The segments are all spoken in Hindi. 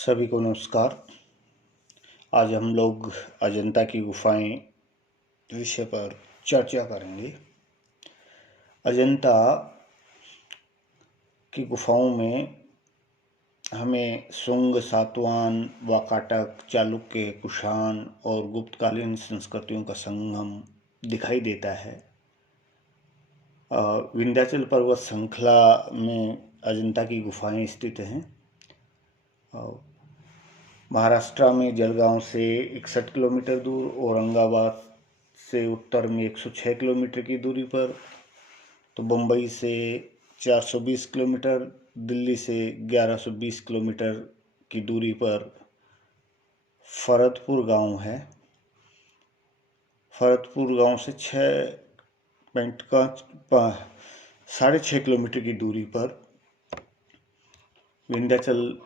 सभी को नमस्कार। आज हम लोग अजंता की गुफाएं विषय पर चर्चा करेंगे। अजंता की गुफाओं में हमें शुंग, सातवाहन, वाकाटक, चालुक्य, कुषाण और गुप्तकालीन संस्कृतियों का संगम दिखाई देता है। विंध्याचल पर्वत श्रृंखला में अजंता की गुफाएं स्थित हैं। महाराष्ट्र में जलगांव से 61 किलोमीटर दूर, औरंगाबाद से उत्तर में 106 किलोमीटर की दूरी पर, तो बम्बई से 420 किलोमीटर, दिल्ली से 1120 किलोमीटर की दूरी पर फरदपुर गांव है। फरदपुर गांव से 6.6 किलोमीटर की दूरी पर विंध्याचल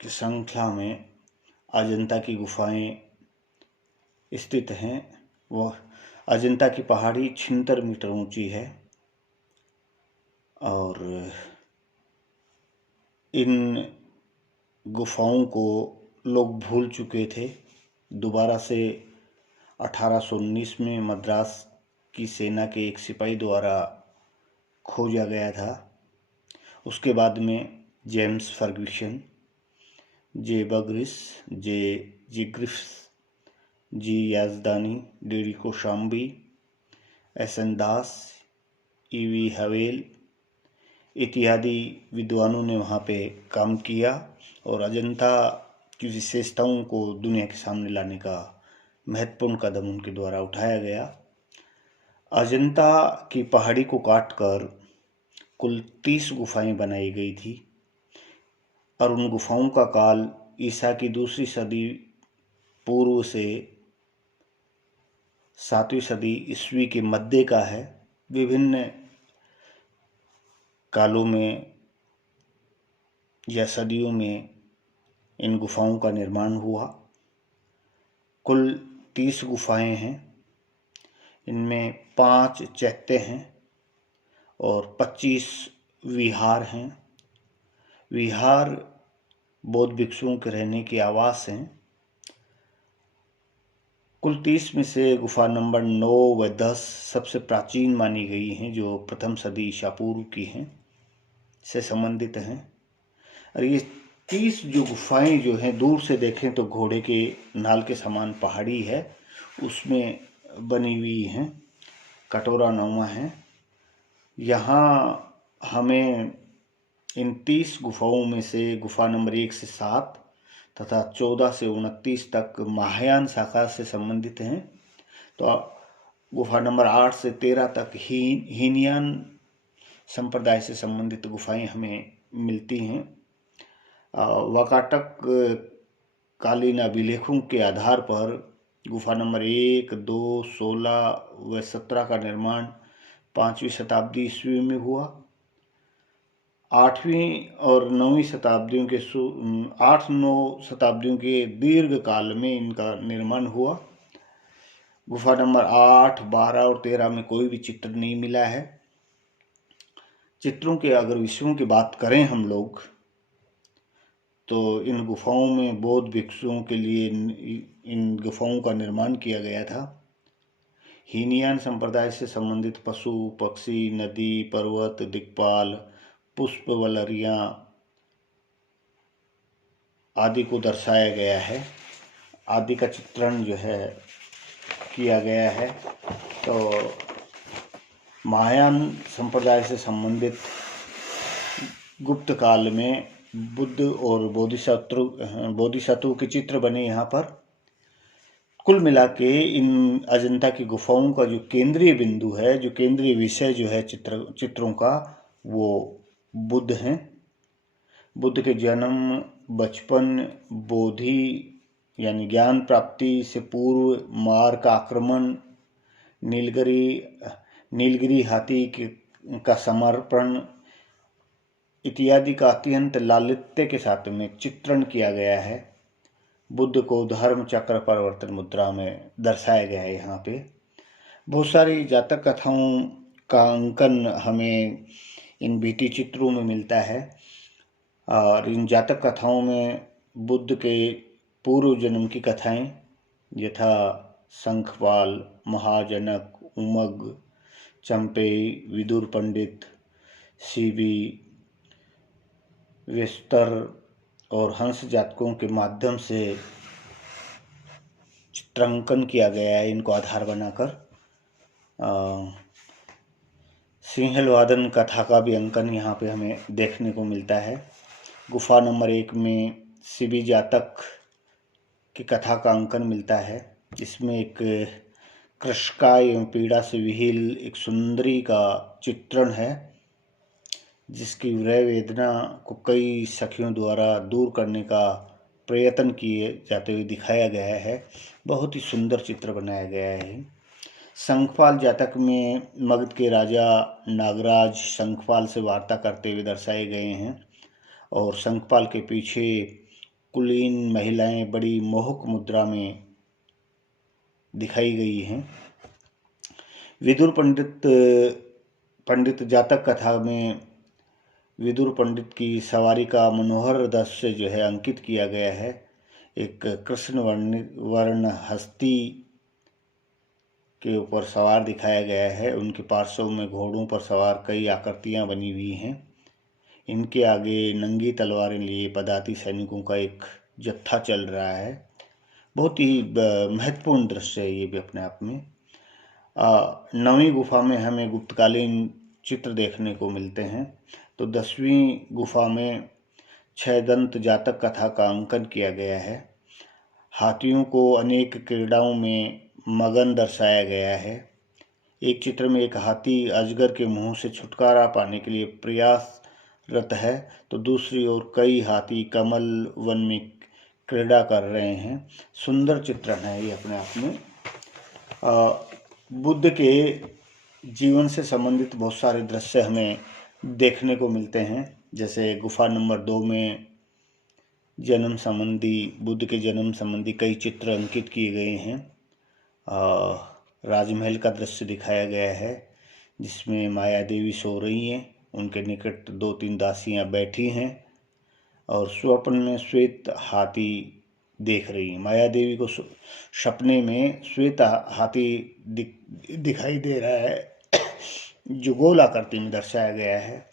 की श्रृंखला में अजंता की गुफाएं स्थित हैं। वह अजंता की पहाड़ी 76 मीटर ऊंची है और इन गुफाओं को लोग भूल चुके थे। दोबारा से 1819 में मद्रास की सेना के एक सिपाही द्वारा खोजा गया था। उसके बाद में जेम्स फर्ग्यूसन, जे बग्रिस, जे जिग्रिफ्स, जी याजदानी, डेडी कोशाम्बी, एस.एन. दास, ई.वी. हवेल इत्यादि विद्वानों ने वहाँ पे काम किया और अजंता की विशेषताओं को दुनिया के सामने लाने का महत्वपूर्ण कदम उनके द्वारा उठाया गया। अजंता की पहाड़ी को काटकर कुल 30 गुफाएं बनाई गई थी और उन गुफाओं का काल ईसा की 2री सदी पूर्व से 7वीं सदी ईस्वी के मध्य का है। विभिन्न कालों में या सदियों में इन गुफाओं का निर्माण हुआ। कुल 30 गुफाएं हैं। इनमें 5 चैत्य हैं और 25 विहार हैं। विहार बौद्ध भिक्षुओं के रहने के आवास हैं। कुल 30 में से गुफा नंबर 9 व 10 सबसे प्राचीन मानी गई हैं, जो प्रथम सदी ईसा पूर्व की हैं, से संबंधित हैं। और ये 30 जो गुफाएं जो हैं, दूर से देखें तो घोड़े के नाल के समान पहाड़ी है, उसमें बनी हुई हैं, कटोरा नुमा हैं। यहाँ हमें इन 30 गुफाओं में से गुफा नंबर 1 से 7 तथा 14 से 29 तक महायान शाखा से संबंधित हैं। तो गुफा नंबर 8 से 13 तक हीनयान संप्रदाय से संबंधित गुफाएं हमें मिलती हैं। वाकाटक कालीन अभिलेखों के आधार पर गुफा नंबर 1, 2, 16 व 17 का निर्माण 5वीं शताब्दी ईस्वी में हुआ। 8वीं और 9वीं शताब्दियों के 8-9 शताब्दियों के दीर्घ काल में इनका निर्माण हुआ। गुफा नंबर 8, 12 और 13 में कोई भी चित्र नहीं मिला है। चित्रों के अगर विषयों की बात करें हम लोग, तो इन गुफाओं में बौद्ध भिक्षुओं के लिए इन गुफाओं का निर्माण किया गया था। हीनयान संप्रदाय से संबंधित पशु, पक्षी, नदी, पर्वत, दिक्पाल, पुष्प, वलरियां आदि को दर्शाया गया है। आदि का चित्रण जो है किया गया है। तो महायान संप्रदाय से संबंधित गुप्त काल में बुद्ध और बोधिसत्व के चित्र बने यहाँ पर। कुल मिला के इन अजंता की गुफाओं का जो केंद्रीय बिंदु है, जो केंद्रीय विषय जो है चित्रों का, वो बुद्ध हैं। बुद्ध के जन्म, बचपन, बोधि यानी ज्ञान प्राप्ति से पूर्व, मार का आक्रमण, नीलगिरी हाथी का समर्पण इत्यादि का अत्यंत लालित्य के साथ में चित्रण किया गया है। बुद्ध को धर्म चक्र परिवर्तन मुद्रा में दर्शाया गया है। यहाँ पे बहुत सारी जातक कथाओं का अंकन हमें इन भित्ति चित्रों में मिलता है और इन जातक कथाओं में बुद्ध के पूर्व जन्म की कथाएं यथा शंखपाल, महाजनक, उमग, चंपेई, विदुर पंडित, शिबी, विस्तर और हंस जातकों के माध्यम से चित्रांकन किया गया है, इनको आधार बनाकर। सिंहल वादन कथा का भी अंकन यहाँ पे हमें देखने को मिलता है। गुफा नंबर 1 में शिबी जातक की कथा का अंकन मिलता है। इसमें एक कृषका एवं पीड़ा से विहील एक सुंदरी का चित्रण है, जिसकी विरह वेदना को कई सखियों द्वारा दूर करने का प्रयत्न किए जाते हुए दिखाया गया है। बहुत ही सुंदर चित्र बनाया गया है। शंखपाल जातक में मगध के राजा नागराज शंखपाल से वार्ता करते हुए दर्शाए गए हैं और शंखपाल के पीछे कुलीन महिलाएं बड़ी मोहक मुद्रा में दिखाई गई हैं। विदुर पंडित जातक कथा में विदुर पंडित की सवारी का मनोहर दृश्य जो है अंकित किया गया है। एक कृष्ण वर्ण हस्ती के ऊपर सवार दिखाया गया है। उनके पार्श्व में घोड़ों पर सवार कई आकृतियां बनी हुई हैं। इनके आगे नंगी तलवारें लिए पदाती सैनिकों का एक जत्था चल रहा है। बहुत ही महत्वपूर्ण दृश्य है ये भी अपने आप में। 9वीं गुफा में हमें गुप्तकालीन चित्र देखने को मिलते हैं। तो 10वीं गुफा में 6 दंत जातक कथा का अंकन किया गया है। हाथियों को अनेक क्रीड़ाओं में मगन दर्शाया गया है। एक चित्र में एक हाथी अजगर के मुंह से छुटकारा पाने के लिए प्रयासरत है, तो दूसरी ओर कई हाथी कमल वन में क्रीड़ा कर रहे हैं। सुंदर चित्रण है ये अपने आप में। बुद्ध के जीवन से संबंधित बहुत सारे दृश्य हमें देखने को मिलते हैं। जैसे गुफा नंबर 2 में जन्म संबंधी, बुद्ध के जन्म संबंधी कई चित्र अंकित किए गए हैं। राजमहल का दृश्य दिखाया गया है, जिसमें माया देवी सो रही हैं, उनके निकट 2-3 दासियां बैठी हैं और स्वप्न में श्वेत हाथी देख रही हैं। माया देवी को सपने में श्वेत हाथी दिखाई दे रहा है, जो गोल आकृति में दर्शाया गया है।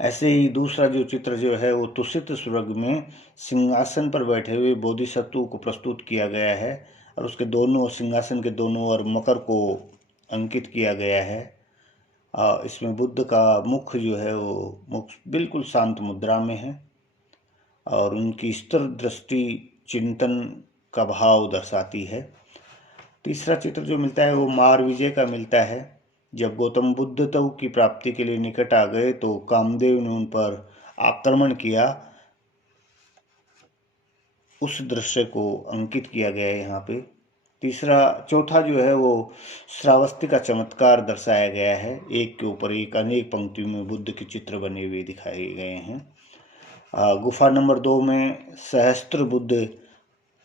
ऐसे ही दूसरा जो चित्र जो है वो तुषित स्वर्ग में सिंहासन पर बैठे हुए बोधिसत्व को प्रस्तुत किया गया है और उसके दोनों सिंहासन के दोनों ओर मकर को अंकित किया गया है। इसमें बुद्ध का मुख जो है वो मुख बिल्कुल शांत मुद्रा में है और उनकी स्थिर दृष्टि चिंतन का भाव दर्शाती है। तीसरा चित्र जो मिलता है वो मार विजय का मिलता है। जब गौतम बुद्ध तव की प्राप्ति के लिए निकट आ गए तो कामदेव ने उन पर आक्रमण किया, उस दृश्य को अंकित किया गया है यहाँ पे। चौथा जो है वो श्रावस्ती का चमत्कार दर्शाया गया है। एक के ऊपर एक अनेक पंक्तियों में बुद्ध के चित्र बने हुए दिखाए गए हैं। गुफा नंबर 2 में सहस्त्र बुद्ध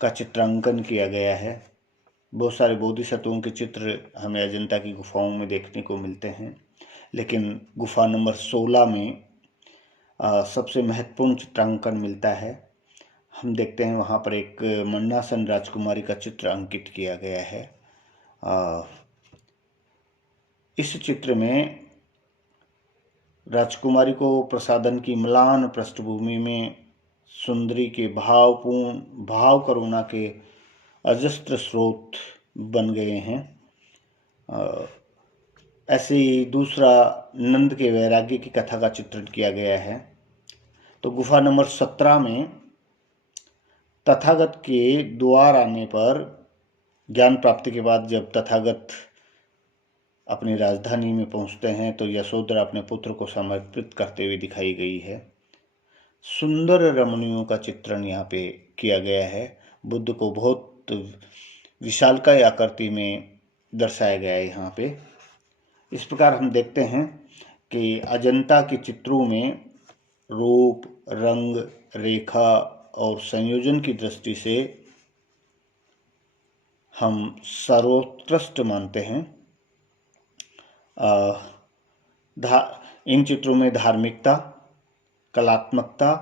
का चित्रांकन किया गया है। बहुत सारे बोधिसत्वों के चित्र हमें अजंता की गुफाओं में देखने को मिलते हैं, लेकिन गुफा नंबर 16 में सबसे महत्वपूर्ण चित्रांकन मिलता है। हम देखते हैं वहाँ पर एक मन्नासन राजकुमारी का चित्र अंकित किया गया है। इस चित्र में राजकुमारी को प्रसादन की म्लान पृष्ठभूमि में सुंदरी के भाव करुणा के अजस्त्र स्रोत बन गए हैं। ऐसे ही दूसरा नंद के वैराग्य की कथा का चित्रण किया गया है। तो गुफा नंबर 17 में तथागत के द्वार आने पर, ज्ञान प्राप्ति के बाद जब तथागत अपनी राजधानी में पहुंचते हैं तो यशोधरा अपने पुत्र को समर्पित करते हुए दिखाई गई है। सुंदर रमणियों का चित्रण यहाँ पे किया गया है। बुद्ध को बहुत विशालकाय आकृति में दर्शाया गया है यहाँ पे। इस प्रकार हम देखते हैं कि अजंता के चित्रों में रूप, रंग, रेखा और संयोजन की दृष्टि से हम सर्वोत्कृष्ट मानते हैं। इन चित्रों में धार्मिकता, कलात्मकता,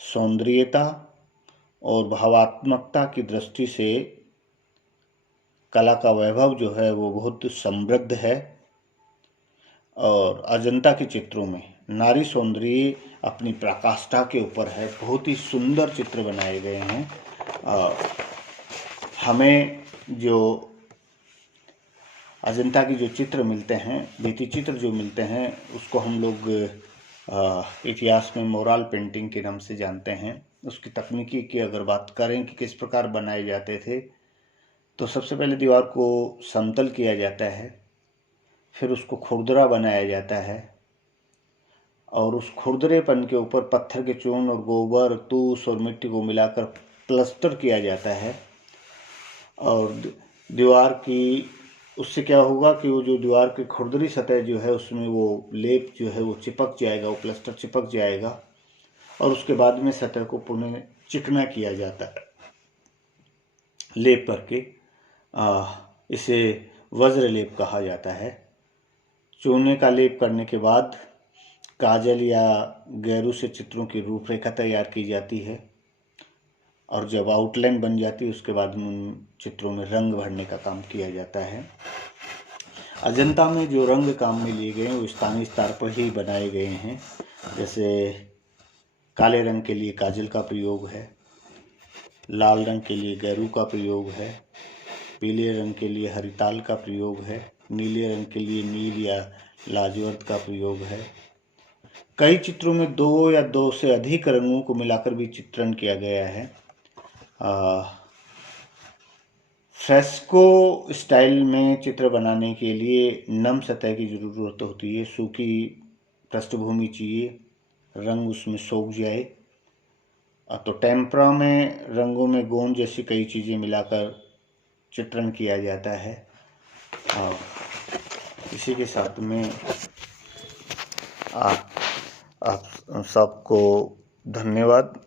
सौंदर्यता और भावात्मकता की दृष्टि से कला का वैभव जो है वो बहुत समृद्ध है। और अजंता के चित्रों में नारी सौंदर्य अपनी पराकाष्ठा के ऊपर है। बहुत ही सुंदर चित्र बनाए गए हैं। हमें जो अजंता की जो चित्र मिलते हैं, भित्ति चित्र जो मिलते हैं, उसको हम लोग इतिहास में मोराल पेंटिंग के नाम से जानते हैं। उसकी तकनीकी की अगर बात करें कि किस प्रकार बनाए जाते थे, तो सबसे पहले दीवार को समतल किया जाता है, फिर उसको खुरदरा बनाया जाता है और उस खुरदरेपन के ऊपर पत्थर के चूर्ण और गोबर, तूस और मिट्टी को मिलाकर प्लास्टर किया जाता है। और दीवार की उससे क्या होगा कि वो जो दीवार की खुरदरी सतह जो है उसमें वो लेप जो है वो चिपक जाएगा, वो प्लास्टर चिपक जाएगा और उसके बाद में सतह को पुनः चिकना किया जाता है लेप करके। इसे वज्र लेप कहा जाता है। चूने का लेप करने के बाद काजल या गैरू से चित्रों की रूपरेखा तैयार की जाती है और जब आउटलाइन बन जाती है उसके बाद उन चित्रों में रंग भरने का काम किया जाता है। अजंता में जो रंग काम में लिए गए हैं वो स्थानीय स्तर पर ही बनाए गए हैं। जैसे काले रंग के लिए काजल का प्रयोग है, लाल रंग के लिए गैरू का प्रयोग है, पीले रंग के लिए हरिताल का प्रयोग है, नीले रंग के लिए नील या लाजवर्द का प्रयोग है। कई चित्रों में 2 या 2 से अधिक रंगों को मिलाकर भी चित्रण किया गया है। फ्रेस्को स्टाइल में चित्र बनाने के लिए नम सतह की ज़रूरत होती है, सूखी पृष्ठभूमि चाहिए, रंग उसमें सोख जाए। तो टेम्परा में रंगों में गोंद जैसी कई चीज़ें मिलाकर चित्रण किया जाता है। और इसी के साथ में आप सबको धन्यवाद।